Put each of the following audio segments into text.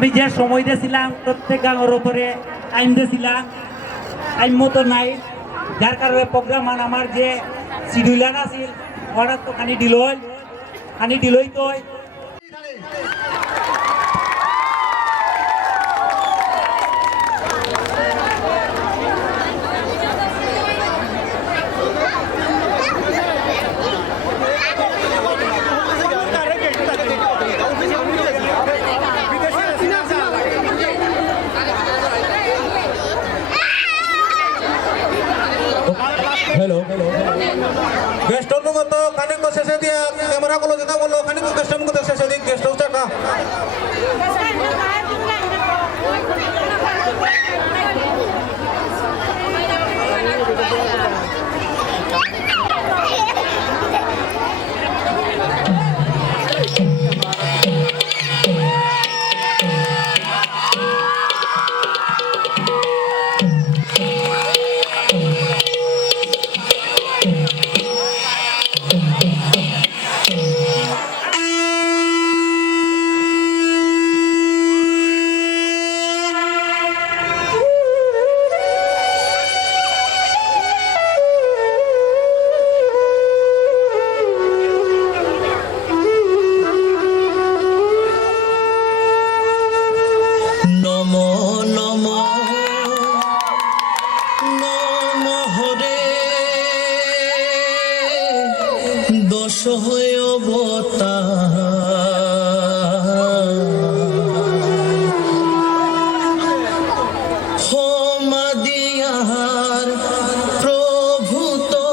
আমি যে সময় দিয়েছিলাম প্রত্যেক গানের উপরে টাইম দিয়েছিলাম, টাইম মতো নাই, যার কারণে প্রোগ্রাম আমার যে শিডিউলার আছিল হঠাৎ তো খানি ডিলই তো हेलो गेस्ट को तो खाने को शेष दिया कैमरा को देता बोलो खाने को गेस्ट को शेष दिया गेस्ट हाउस का দশ হয়ে ক্ষমা দিয়ার প্রভু তো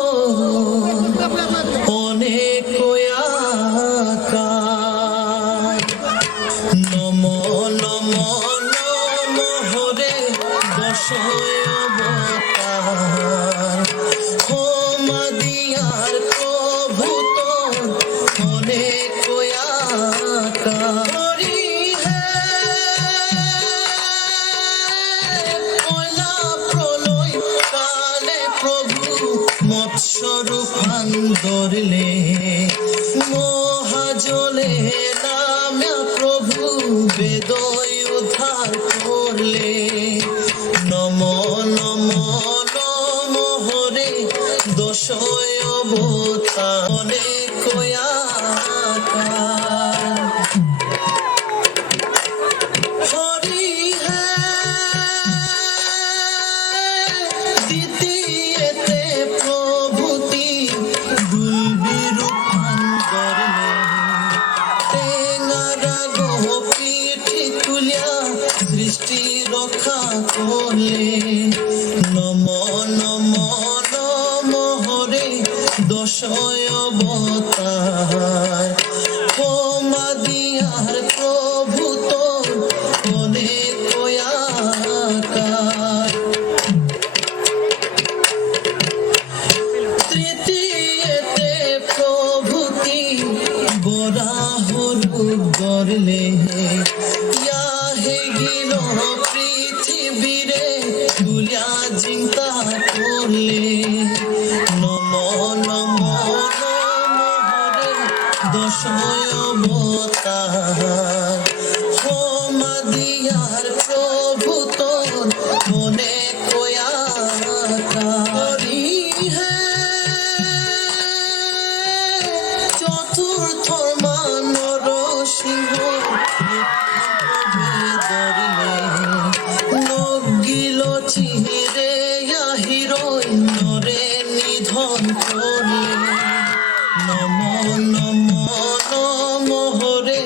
অনেক নম নম নম হরে দশ হয়ে ক্ষমা দিয়ার প্রভু তো অনেক প্রলয় কালে প্রভু মৎস্যরূপান ধরলে মহাজলে নামে প্রভু বেদয় উদ্ধার করলে নম নম নম হরে দশয় অবতার অনেক হরি দ্বিতীয়তে প্রভুতি দুলবি রূপান করলে তেনারা গোপীঠি তুলিয়া সৃষ্টি রক্ষা করলে নম নম নম হরে দশয় অবতার ক্ষমা দিয়ার প্রভু তোর অনেক তৃতীয়তে প্রভুতি বরাহ রূপ ধরলে গিল পৃথিবীরে তুলিয়া চিন্তা করলে নম নম নম হরে দশয় অবতার ক্ষমা দিয়ার প্রভু তোর অনেক চতুর্থ মানর সিংহ নগিল চিরে হিরোই নরে নিধন করলে নম নম নম হরে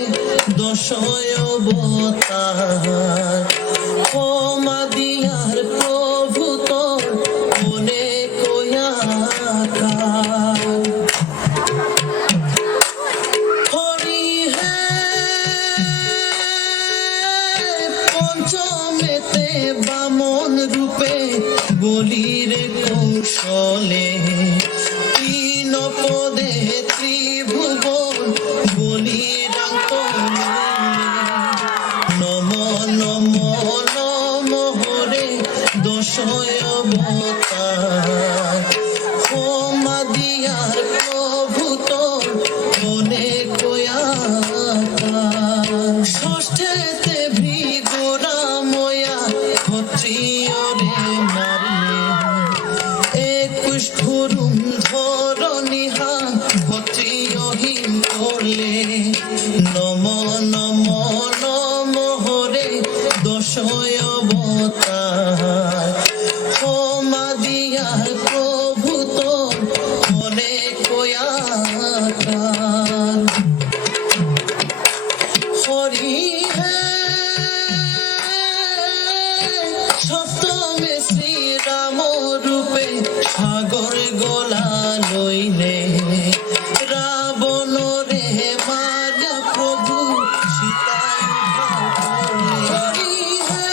দশয় অবতার ক্ষমা দিয়ার প্রভু তোর অনেক পঞ্চমেতে বামন রূপে বলির কৌশলে তিন পদে ত্রিভুবন বলিরাঙ্ক নম নম নম হরে দশয় অবতার ক্ষমা দিয়ার প্রভু তোর অনেক ষষ্ঠেতে পুষ্পরুম ধরণিহা ক্ষত্রিয়হীন করলে নম নম নম হরে দশয় অবতার ক্ষমা দিয়া প্রভু তোর মনে কয়াকার হরি হে সপ্তমে শ্রীরাম রূপে সাগর গোলা লইলে রাবণ রে মারিয়া প্রভু সীতায় হরি হে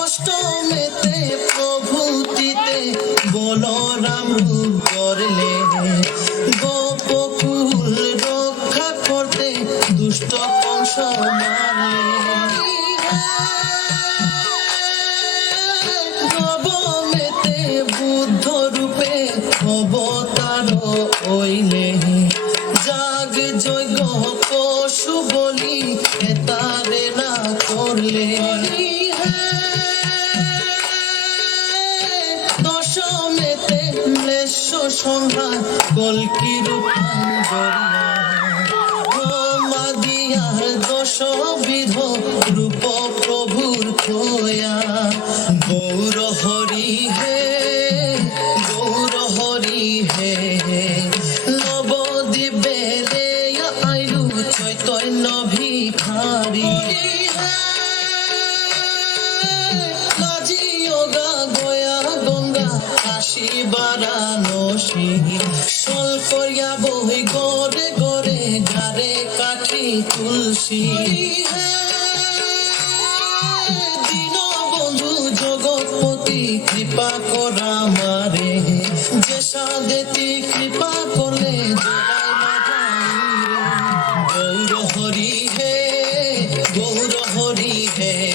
অষ্টমেতে প্রভুতিতে বলরাম রূপ করলে গোপকুল রক্ষা করতে দুষ্ট কংস মারলে নবমেতে বুদ্ধ রূপে অবতার হইলে যাগ যজ্ঞ পশু বলি তারে না করলে দশমেতে ক্লেশ সংহার কলকি রূপান্তরিয়া দিয়ার দশবিধ রূপ প্রভুর খোয়া গৌর হরি হে নবদ্বীপে রে আইলু চৈতন্য ভিখারি কাজিয়োগা গয়া গঙ্গা কাশী বারাণসী সল করিয়া বহি গড়ে গড়ে ঘরে কাঠি তুলসী দীনবন্ধু জগৎপতি কৃপা করা মারে যে সাদেতি কৃপা করলে গৌর হরি হে